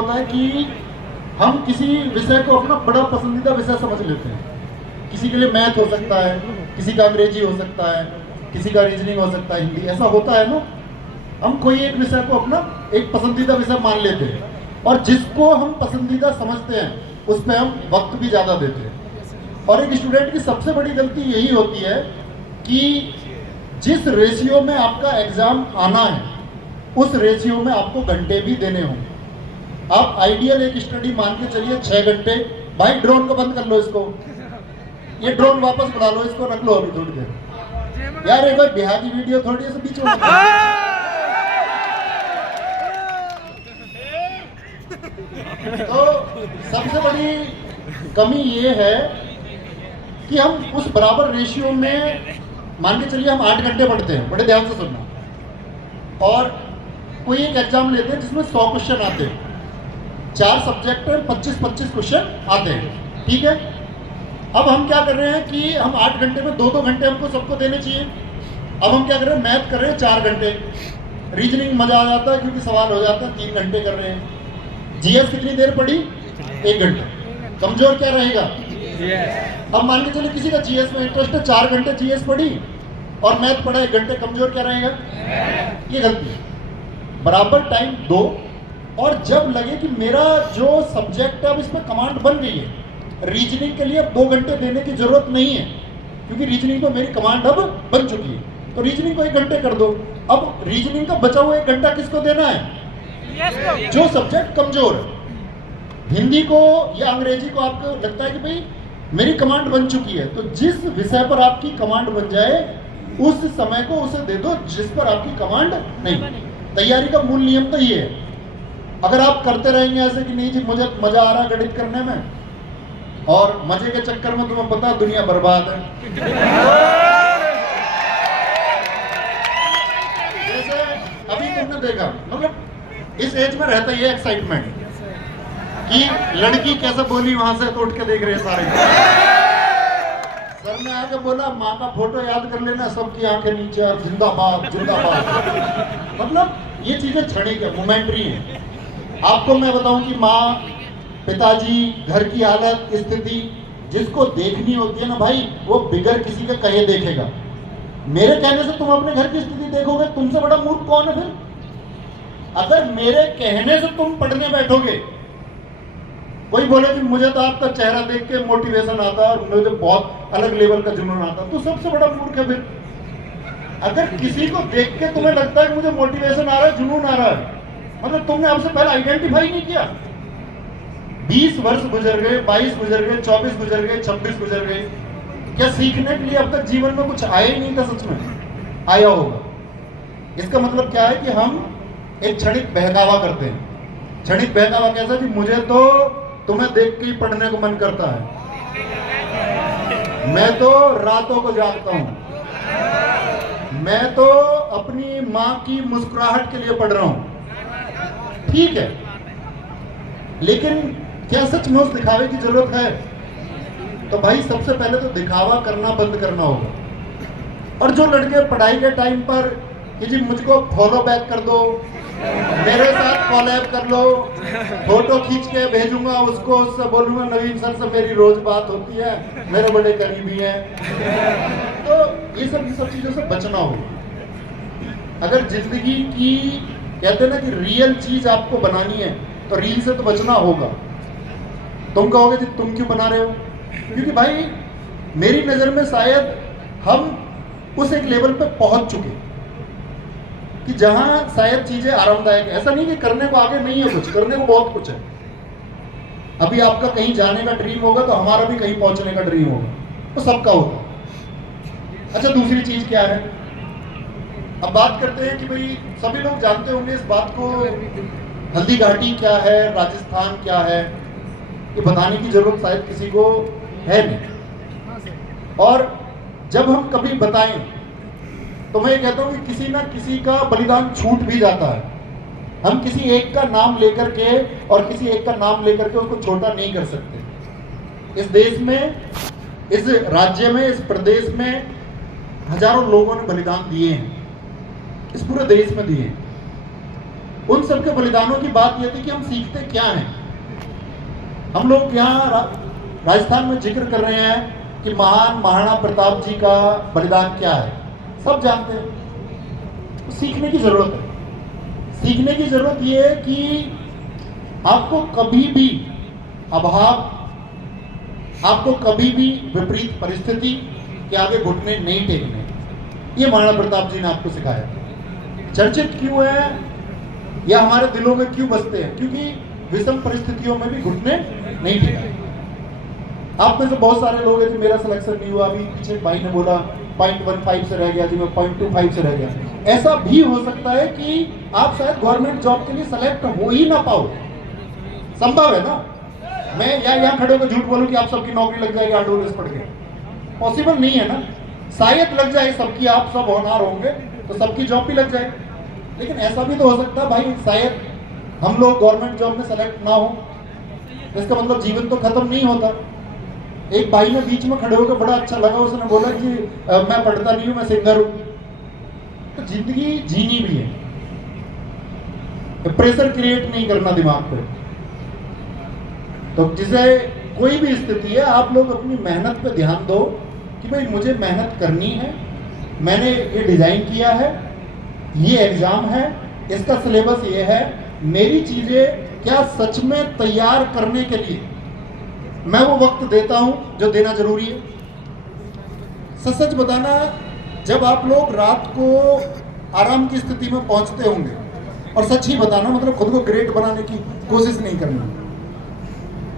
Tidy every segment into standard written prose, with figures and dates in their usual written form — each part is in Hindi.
होता है कि हम किसी विषय को अपना बड़ा पसंदीदा विषय समझ लेते हैं। किसी के लिए मैथ हो सकता है, किसी का अंग्रेजी हो सकता है, किसी का रीजनिंग हो सकता है, हिंदी, ऐसा होता है ना। हम कोई एक विषय को अपना एक पसंदीदा विषय मान लेते हैं और जिसको हम पसंदीदा समझते हैं उस पर हम वक्त भी ज़्यादा देते हैं। और एक स्टूडेंट की सबसे बड़ी गलती यही होती है कि जिस रेशियो में आपका एग्जाम आना है उस रेशियो में आपको घंटे भी देने होंगे। आप आइडियल एक स्टडी मान के चलिए 6 घंटे। भाई ड्रोन को बंद कर लो, इसको, ये ड्रोन वापस बुला लो, इसको रख लो अभी थोड़ी देर। यार एक बार बिहार की वीडियो थोड़ी से बीच में तो सबसे बड़ी कमी ये है कि हम उस बराबर रेशियो में मान के चलिए हम 8 घंटे पढ़ते हैं। बड़े ध्यान से सुनना। और कोई एक एग्जाम लेते हैं जिसमें 100 क्वेश्चन आते हैं, 4 सब्जेक्ट में 25-25 क्वेश्चन आते हैं, ठीक है। अब हम क्या कर रहे हैं कि हम 8 घंटे में 2-2 घंटे हमको सबको देने चाहिए। अब हम क्या कर रहे हैं, मैथ कर रहे हैं 4 घंटे, रीजनिंग मजा आ जाता है क्योंकि सवाल हो जाता है 3 घंटे कर रहे हैं। जीएस कितनी देर पढ़ी? 1 घंटा। कमजोर क्या रहेगा? अब मान के चलिए किसी का जीएस में इंटरेस्ट है, 4 घंटे जीएस पढ़ी और मैथ पढ़ा 1 घंटे, कमजोर क्या रहेगा? ये गलती है। बराबर टाइम दो और जब लगे कि मेरा जो सब्जेक्ट है अब इसमें कमांड बन गई है, रीजनिंग के लिए अब 2 घंटे देने की जरूरत नहीं है क्योंकि रीजनिंग तो मेरी कमांड अब बन चुकी है, तो रीजनिंग को 1 घंटे कर दो। अब रीजनिंग का बचा हुआ 1 घंटा किसको देना है? जो सब्जेक्ट कमजोर है। हिंदी को या अंग्रेजी को आपको लगता है कि भाई मेरी कमांड बन चुकी है, तो जिस विषय पर आपकी कमांड बन जाए उस समय को उसे दे दो जिस पर आपकी कमांड नहीं। तैयारी का मूल नियम तो ये है। अगर आप करते रहेंगे ऐसे कि नहीं जी मुझे मजा आ रहा है गणित करने में और मजे के चक्कर में तुम्हें पता दुनिया बर्बाद है। जैसे अभी तुमने देखा, मतलब इस एज में रहता ही है एक्साइटमेंट कि लड़की कैसे बोली वहां से तो उठ के देख रहे हैं सारे। सर ने आके बोला माँ का फोटो याद कर लेना, सबकी आंखें नीचे और जिंदाबाद जिंदाबाद। मतलब ये चीजें क्षणिक है, मोमेंट्री है। आपको मैं बताऊं कि माँ, पिताजी, घर की हालत, स्थिति जिसको देखनी होती है ना भाई, वो बिगर किसी के कहे देखेगा। मेरे कहने से तुम अपने घर की स्थिति देखोगे, तुमसे बड़ा मूर्ख कौन है फिर? अगर मेरे कहने से तुम पढ़ने बैठोगे, कोई बोले कि मुझे तो आपका चेहरा देख के मोटिवेशन आता है और मुझे बहुत अलग लेवल का जुनून आता है, तो सबसे बड़ा मूर्ख है फिर। अगर किसी को देख के तुम्हें लगता है कि मुझे मोटिवेशन आ रहा है, जुनून आ रहा है, मतलब तुमने आपसे पहले आइडेंटिफाई नहीं किया। 20 वर्ष गुजर गए, 22 गुजर गए, 24 गुजर गए, 26 गुजर गए, क्या सीखने के लिए अब तक जीवन में कुछ आया ही नहीं था? सच में आया होगा। इसका मतलब क्या है कि हम एक क्षणिक बहकावा करते हैं। क्षणिक बहकावा कैसा कि मुझे तो तुम्हें देख के ही पढ़ने को मन करता है, मैं तो रातों को जागता हूं, मैं तो अपनी मां की मुस्कुराहट के लिए पढ़ रहा हूं। ठीक है, लेकिन क्या सच में उस दिखावे की जरूरत है? तो भाई सबसे पहले तो दिखावा करना बंद करना होगा। और जो लड़के पढ़ाई के टाइम पर कि जी मुझको फॉलो बैक कर दो, मेरे साथ कॉलैब कर लो, फोटो खींच के भेजूंगा उसको, उससे बोलूंगा नवीन सर से मेरी रोज बात होती है, मेरे बड़े करीबी हैं, तो ये सब चीजों से बचना होगा। अगर जिंदगी की कहते हैं ना कि रियल चीज आपको बनानी है तो रील से तो बचना होगा। तुम कहोगे कि तुम क्यों बना रहे हो? क्योंकि भाई मेरी नजर में शायद हम उस एक लेवल पे पहुंच चुके कि जहां शायद चीजें आरामदायक है। ऐसा नहीं कि करने को आगे नहीं है, कुछ करने को बहुत कुछ है। अभी आपका कहीं जाने का ड्रीम होगा तो हमारा भी कहीं पहुंचने का ड्रीम होगा, तो सबका होगा। अच्छा, दूसरी चीज क्या है? अब बात करते हैं कि भाई सभी लोग जानते होंगे इस बात को, हल्दी घाटी क्या है, राजस्थान क्या है, ये बताने की जरूरत शायद किसी को है नहीं। और जब हम कभी बताएं तो मैं ये कहता हूं कि किसी ना किसी का बलिदान छूट भी जाता है। हम किसी एक का नाम लेकर के और किसी एक का नाम लेकर के उसको छोटा नहीं कर सकते। इस देश में, इस राज्य में, इस प्रदेश में हजारों लोगों ने बलिदान दिए हैं, इस पूरे देश में दिए हैं। उन सबके बलिदानों की बात यह थी कि हम सीखते क्या हैं। हम लोग यहाँ राजस्थान में जिक्र कर रहे हैं कि महान महाराणा प्रताप जी का बलिदान क्या है, सब जानते हैं। तो सीखने की जरूरत है। सीखने की जरूरत यह है कि आपको कभी भी अभाव, आपको कभी भी विपरीत परिस्थिति के आगे घुटने नहीं टेकने। ये महाराणा प्रताप जी ने आपको सिखाया। चर्चित क्यों है या हमारे दिलों में क्यों बसते हैं? क्योंकि विषम परिस्थितियों में भी घुटने नहीं टेकते। आप में से बहुत सारे लोग हैं कि मेरा सिलेक्शन नहीं हुआ, अभी पीछे भाई ने बोला 0.15 से रह गया जी, मैं 0.25 से रह गया। ऐसा भी हो सकता है कि आप शायद गवर्नमेंट जॉब के लिए सेलेक्ट हो ही ना पाओ। संभव है ना? मैं यहाँ खड़े होकर झूठ बोलूं कि आप सबकी नौकरी लग जाएगी आरडीओ पढ़ के, पॉसिबल नहीं है ना। शायद लग जाए सबकी, आप सब होनहार होंगे तो सबकी जॉब भी लग जाए। लेकिन ऐसा भी तो हो सकता है भाई, शायद हम लोग गवर्नमेंट जॉब में सेलेक्ट ना हो, इसका मतलब जीवन तो खत्म नहीं होता। एक भाई ने बीच में खड़े होकर बड़ा अच्छा लगा, उसने बोला कि मैं पढ़ता नहीं हूं, मैं सिंगर हूं। तो जिंदगी जीनी भी है, प्रेशर क्रिएट नहीं करना दिमाग पे। तो जिसे कोई भी स्थिति है, आप लोग अपनी मेहनत पे ध्यान दो कि भाई मुझे मेहनत करनी है, मैंने ये डिजाइन किया है, ये एग्जाम है, इसका सिलेबस ये है, मेरी चीजें क्या सच में तैयार करने के लिए मैं वो वक्त देता हूं जो देना जरूरी है। सच बताना, जब आप लोग रात को आराम की स्थिति में पहुंचते होंगे, और सच ही बताना मतलब खुद को ग्रेट बनाने की कोशिश नहीं करना।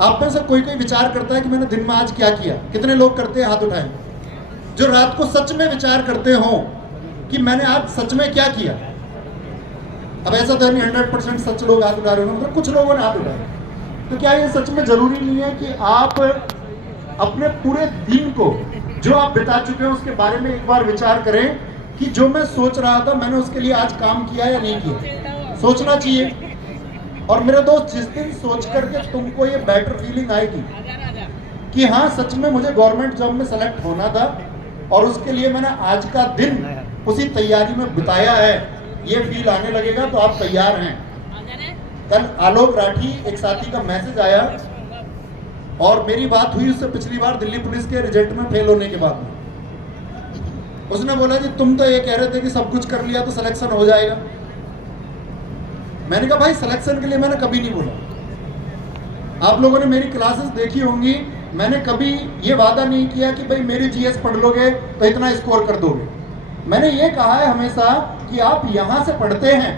आप में से कोई कोई विचार करता है कि मैंने दिन में आज क्या किया? कितने लोग करते हैं? हाथ उठाएं जो रात को सच में विचार करते हो कि मैंने आज सच में क्या किया। अब ऐसा तो नहीं 100% सच लोग हाथ उठा रहे हो, मतलब कुछ लोगों ने हाथ उठाए। तो क्या ये सच में जरूरी नहीं है कि आप अपने पूरे दिन को जो आप बिता चुके हैं उसके बारे में एक बार विचार करें कि जो मैं सोच रहा था मैंने उसके लिए आज काम किया या नहीं किया? सोचना चाहिए। और मेरे दोस्त, जिस दिन सोच करके तुमको ये बेटर फीलिंग आएगी कि हाँ सच में मुझे गवर्नमेंट जॉब में सेलेक्ट होना था और उसके लिए मैंने आज का दिन उसी तैयारी में बिताया है, ये फील आने लगेगा तो आप तैयार हैं। कल आलोक राठी एक साथी का मैसेज आया और मेरी बात हुई उससे पिछली बार दिल्ली पुलिस के रिजल्ट में फेल होने के बाद में। उसने बोला जी तुम तो ये कह रहे थे कि सब कुछ कर लिया तो सिलेक्शन हो जाएगा। मैंने कहा भाई सिलेक्शन के लिए मैंने कभी नहीं बोला। आप लोगों ने मेरी क्लासेस देखी होंगी, मैंने कभी ये वादा नहीं किया कि भाई मेरी जीएस पढ़ लोगे तो इतना स्कोर कर दोगे। मैंने ये कहा है हमेशा कि आप यहां से पढ़ते हैं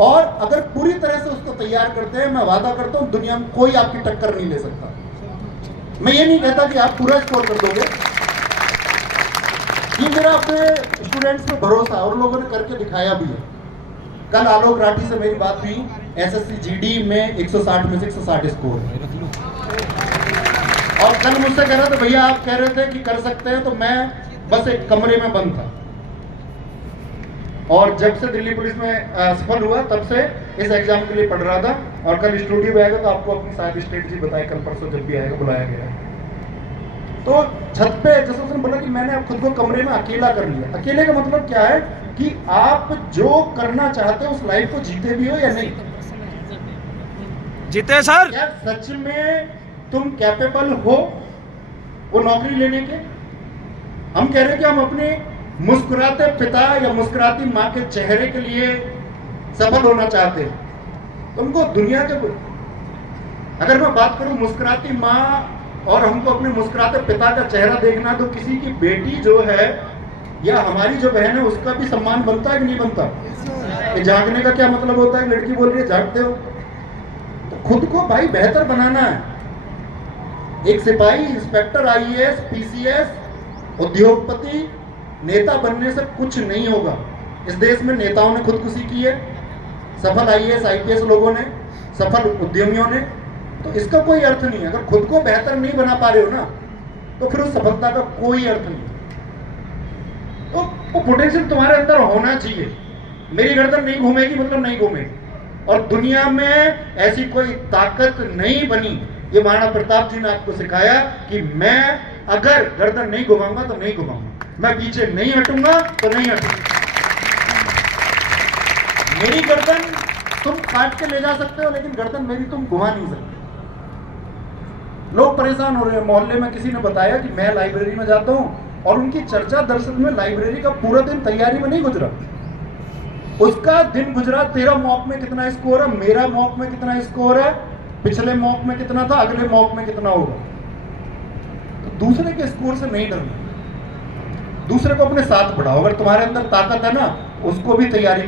और अगर पूरी तरह से उसको तैयार करते हैं, मैं वादा करता हूं दुनिया में कोई आपकी टक्कर नहीं ले सकता। मैं ये नहीं कहता कि आप पूरा स्कोर कर दोगे, ये मेरा अपने स्टूडेंट्स पे भरोसा है और लोगों ने करके दिखाया भी है। कल आलोक राठी से मेरी बात हुई, एसएससी जीडी में 160 में से 160 स्कोर है। और कल मुझसे कह रहा था भैया आप कह रहे थे कि कर सकते हैं, तो मैं बस एक कमरे में बंद था। और जब से दिल्ली पुलिस में सफल हुआ तब से इस एग्जाम के लिए पढ़ रहा था। और कल स्टूडियो में आएगा तो आपको अपनी सारी स्ट्रेटजी बताए, कल परसों जब भी आएगा बुलाया गया। तो छत पे जैसे उसने बोला कि मैंने खुद को कमरे में अकेला कर लिया। अकेले का मतलब क्या है कि आप जो करना चाहते हो उस लाइफ को जीते भी हो या नहीं जीते सर। क्या सच में तुम कैपेबल हो वो नौकरी लेने के? हम कह रहे हैं कि हम अपने मुस्कुराते पिता या मुस्कुराती माँ के चेहरे के लिए सफल होना चाहते हैं। तुमको दुनिया के, अगर मैं बात करूं मुस्कुराती माँ और हमको अपने मुस्कुराते पिता का चेहरा देखना, तो किसी की बेटी जो है या हमारी जो बहन है उसका भी सम्मान बनता है कि नहीं बनता? ये झांकने का क्या मतलब होता है? लड़की बोल रही है झांकते हो, तो खुद को भाई बेहतर बनाना है। एक सिपाही, इंस्पेक्टर, आईएएस, पीसीएस, उद्योगपति, नेता बनने से कुछ नहीं होगा। इस देश में नेताओं ने खुदकुशी की है, सफल आईएएस आईपीएस लोगों ने, सफल उद्यमियों ने। तो इसका कोई अर्थ नहीं है। अगर खुद को बेहतर नहीं बना पा रहे हो ना, तो फिर उस सफलता का कोई अर्थ नहीं। तो वो पोटेंशियल तुम्हारे अंदर होना चाहिए। मेरी गर्दन नहीं घूमेगी मतलब नहीं घूमेगी। और दुनिया में ऐसी कोई ताकत नहीं बनी, ये महाराणा प्रताप जी ने आपको सिखाया कि मैं अगर गर्दन नहीं घुमाऊंगा तो नहीं घुमाऊंगा, मैं पीछे नहीं हटूंगा तो नहीं हटूंगा। मेरी गर्दन तुम काट के ले जा सकते हो, लेकिन गर्दन मेरी तुम घुमा नहीं सकते। लोग परेशान हो रहे हैं। मोहल्ले में किसी ने बताया कि मैं लाइब्रेरी में जाता हूं और उनकी चर्चा दरअसल में लाइब्रेरी का पूरा दिन तैयारी में नहीं गुजरा, उसका दिन गुजरा तेरा मॉक में कितना स्कोर है, मेरा मॉक में कितना स्कोर है, पिछले मॉक में कितना था, अगले मॉक में कितना होगा। तो दूसरे के स्कोर से नहीं डरना, दूसरे को अपने साथ बढ़ाओ। अगर तुम्हारे अंदर ताकत है ना, उसको भी तैयारी